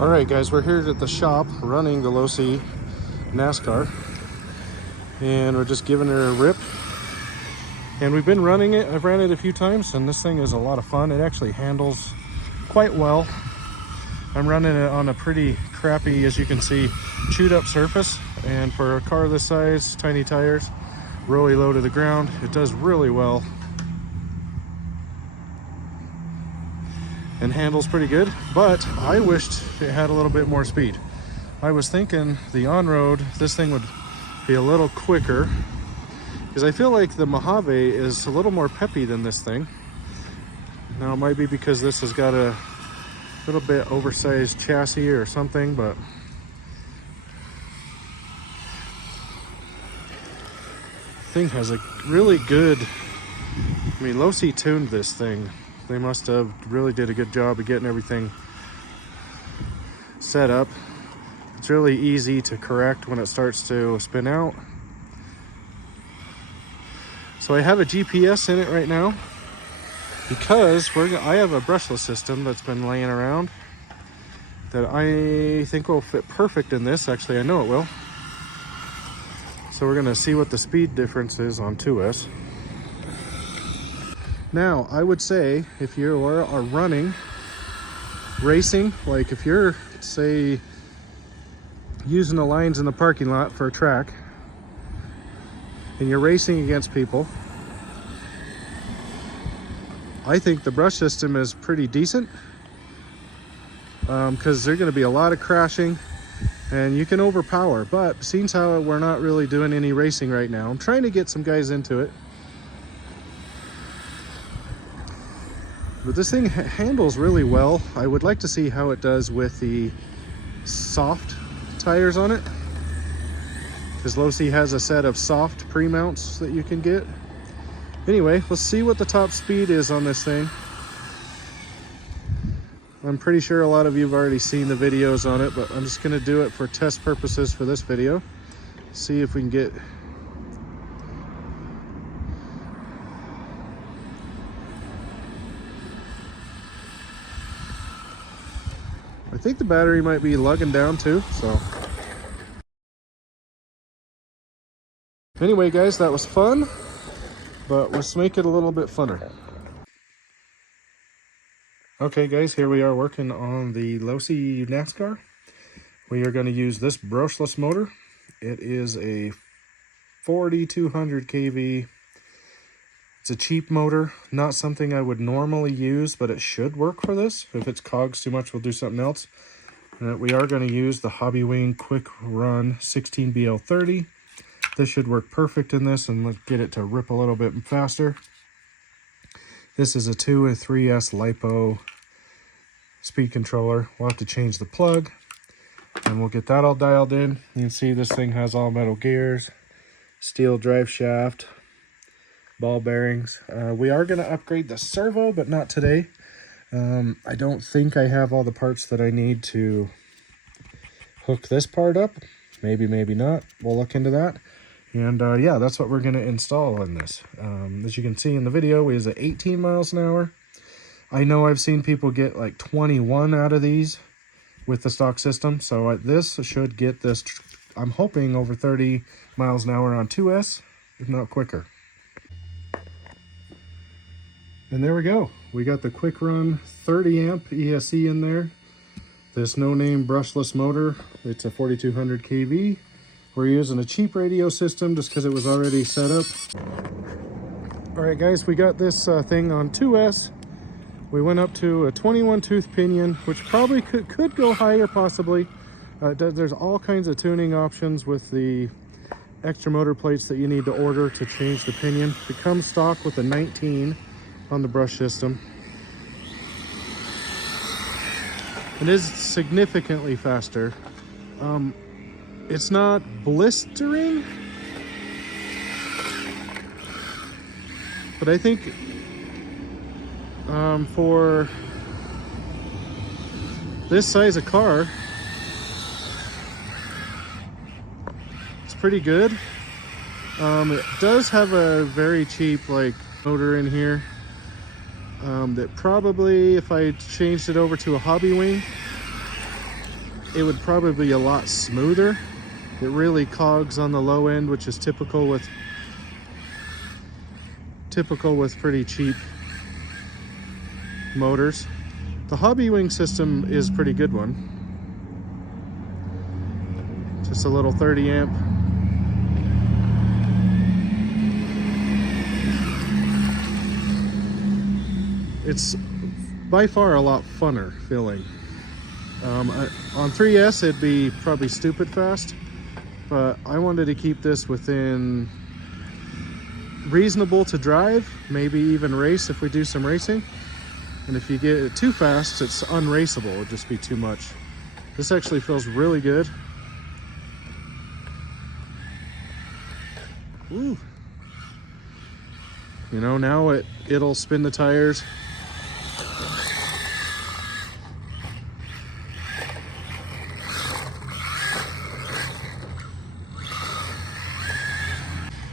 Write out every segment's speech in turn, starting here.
All right, guys, we're here at the shop running the Losi NASCAR, and we're just giving her a rip. And we've been running it. I've ran it a few times, and this thing is a lot of fun. It actually handles quite well. I'm running it on a pretty crappy, as you can see, chewed up surface. And for a car this size, tiny tires, really low to the ground, it does really well and handles pretty good. But I wished it had a little bit more speed. I was thinking the on-road, this thing would be a little quicker, because I feel like the Mojave is a little more peppy than this thing. Now it might be because this has got a little bit oversized chassis or something, but the thing has a really good, I mean, Losi tuned this thing. They must have really did a good job of getting everything set up. It's really easy to correct when it starts to spin out. So I have a GPS in it right now because I have a brushless system that's been laying around that I think will fit perfect in this. Actually, I know it will. So we're gonna see what the speed difference is on 2S. Now, I would say if you are running, racing, like if you're, say, using the lines in the parking lot for a track, and you're racing against people, I think the brush system is pretty decent, because there's going to be a lot of crashing and you can overpower. But seeing how we're not really doing any racing right now, I'm trying to get some guys into it. But this thing handles really well. I would like to see how it does with the soft tires on it, because Losi has a set of soft pre-mounts that you can get. Anyway, let's see what the top speed is on this thing. I'm pretty sure a lot of you have already seen the videos on it, but I'm just going to do it for test purposes for this video. See if we can get... I think the battery might be lugging down too, so... Anyway, guys, that was fun, but let's make it a little bit funner. Okay, guys, here we are working on the Losi NASCAR. We are going to use this brushless motor. It is a 4200 kV. It's a cheap motor, not something I would normally use, but it should work for this. If it's cogs too much, we'll do something else. We are going to use the Hobbywing Quick Run 16BL30. This should work perfect in this, and let's get it to rip a little bit faster. This is a 2 and 3S LiPo speed controller. We'll have to change the plug, and we'll get that all dialed in. You can see this thing has all metal gears, steel drive shaft, ball bearings. We are going to upgrade the servo, but not today. I don't think I have all the parts that I need to hook this part up. Maybe, maybe not. We'll look into that. And yeah, that's what we're going to install in this. As you can see in the video, it is at 18 miles an hour. I know I've seen people get like 21 out of these with the stock system. So this should get this, I'm hoping, over 30 miles an hour on 2S, if not quicker. And there we go. We got the Quick Run 30 amp ESC in there. This no-name brushless motor. It's a 4200 kV. We're using a cheap radio system just because it was already set up. All right, guys, we got this thing on 2S. We went up to a 21 tooth pinion, which probably could go higher possibly. There's all kinds of tuning options with the extra motor plates that you need to order to change the pinion. It comes stock with a 19 on the brush system. It is significantly faster. It's not blistering, but I think for this size of car, it's pretty good. It does have a very cheap motor in here. That probably, if I changed it over to a Hobbywing, it would probably be a lot smoother. It really cogs on the low end, which is typical with pretty cheap motors. The Hobbywing system is a pretty good one. Just a little 30 amp. It's by far a lot funner feeling. On 3S it'd be probably stupid fast, but I wanted to keep this within reasonable to drive, maybe even race if we do some racing. And if you get it too fast, it's unraceable. It'd just be too much. This actually feels really good. Ooh. You know, now it'll spin the tires.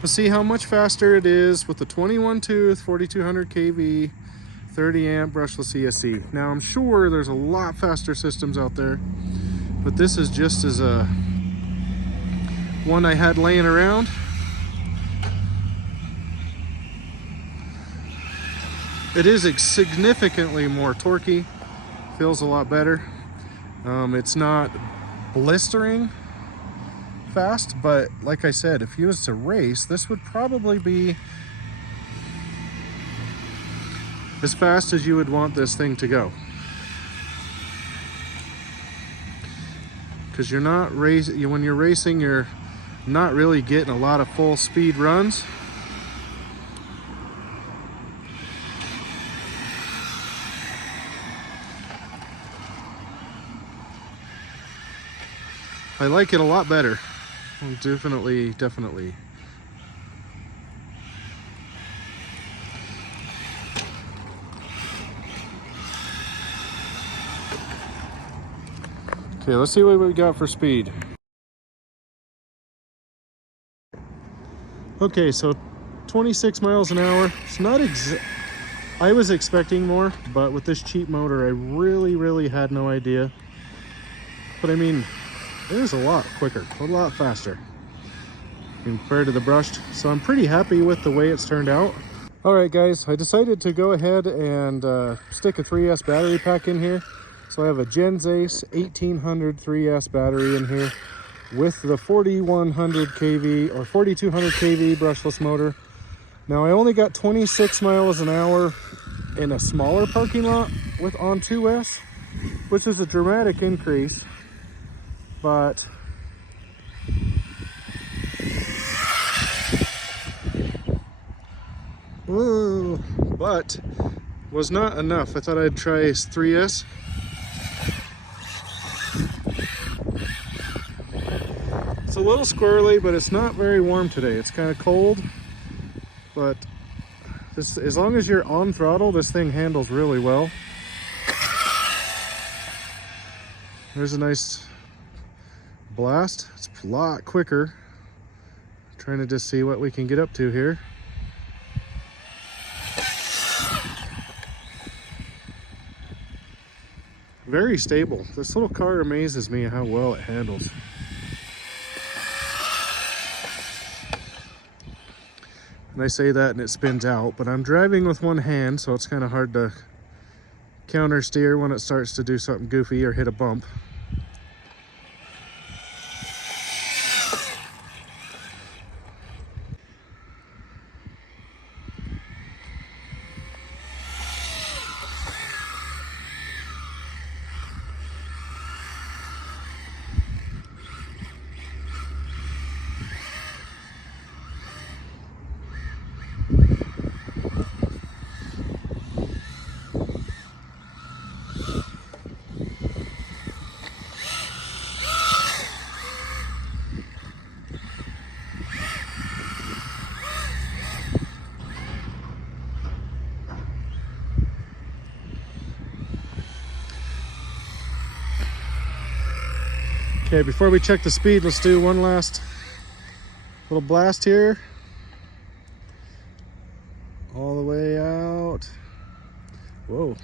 But see how much faster it is with the 21 tooth, 4200 kV, 30 amp brushless ESC. Now I'm sure there's a lot faster systems out there, but this is just as a one I had laying around. It is significantly more torquey, feels a lot better. It's not blistering fast, but like I said, if you was to race, this would probably be as fast as you would want this thing to go. Because you're not racing, when you're racing, you're not really getting a lot of full speed runs. I like it a lot better. Definitely. Okay, let's see what we got for speed. Okay, so 26 miles an hour. It's not I was expecting more, but with this cheap motor, I really had no idea. But I mean, it is a lot quicker, a lot faster compared to the brushed. So I'm pretty happy with the way it's turned out. All right, guys, I decided to go ahead and stick a 3S battery pack in here. So I have a Gens Ace 1800 3S battery in here with the 4100 kV or 4200 kV brushless motor. Now I only got 26 miles an hour in a smaller parking lot on 2S, which is a dramatic increase, but was not enough. I thought I'd try 3S. It's a little squirrely, but it's not very warm today. It's kind of cold, but this, as long as you're on throttle, this thing handles really well. There's a nice blast. It's a lot quicker. Trying to just see what we can get up to here. Very stable. This little car amazes me how well it handles. And I say that and it spins out, but I'm driving with one hand, so it's kind of hard to counter steer when it starts to do something goofy or hit a bump. Okay, before we check the speed, let's do one last little blast here. All the way out. Whoa.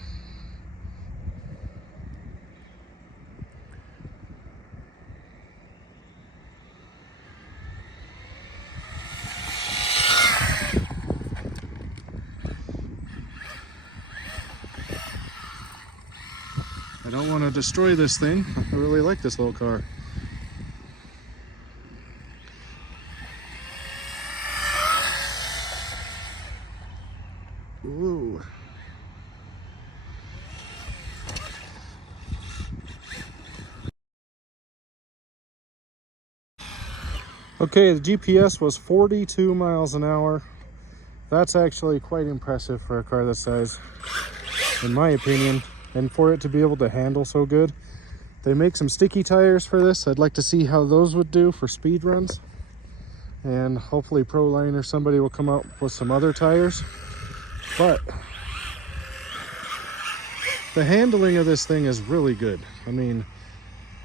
don't want to destroy this thing. I really like this little car. Ooh. Okay, the GPS was 42 miles an hour. That's actually quite impressive for a car this size, in my opinion, and for it to be able to handle so good. They make some sticky tires for this. I'd like to see how those would do for speed runs. And hopefully Proline or somebody will come out with some other tires. But the handling of this thing is really good. I mean,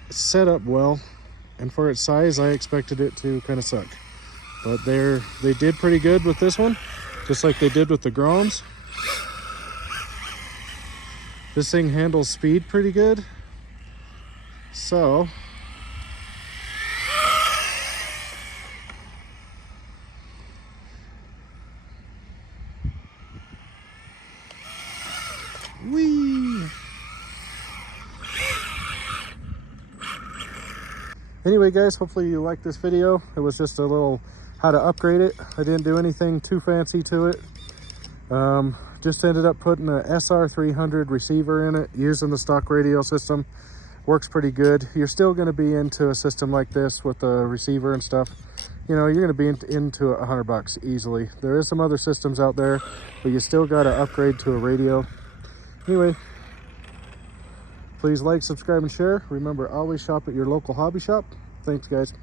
it's set up well, and for its size, I expected it to kind of suck. But they did pretty good with this one, just like they did with the Groms. This thing handles speed pretty good. So whee! Anyway guys, hopefully you liked this video. It was just a little how to upgrade it. I didn't do anything too fancy to it. Just ended up putting a SR300 receiver in it using the stock radio system. Works pretty good. You're still going to be into a system like this with the receiver and stuff. You know, you're going to be into $100 easily. There is some other systems out there, but you still got to upgrade to a radio. Anyway, please like, subscribe, and share. Remember, always shop at your local hobby shop. Thanks, guys.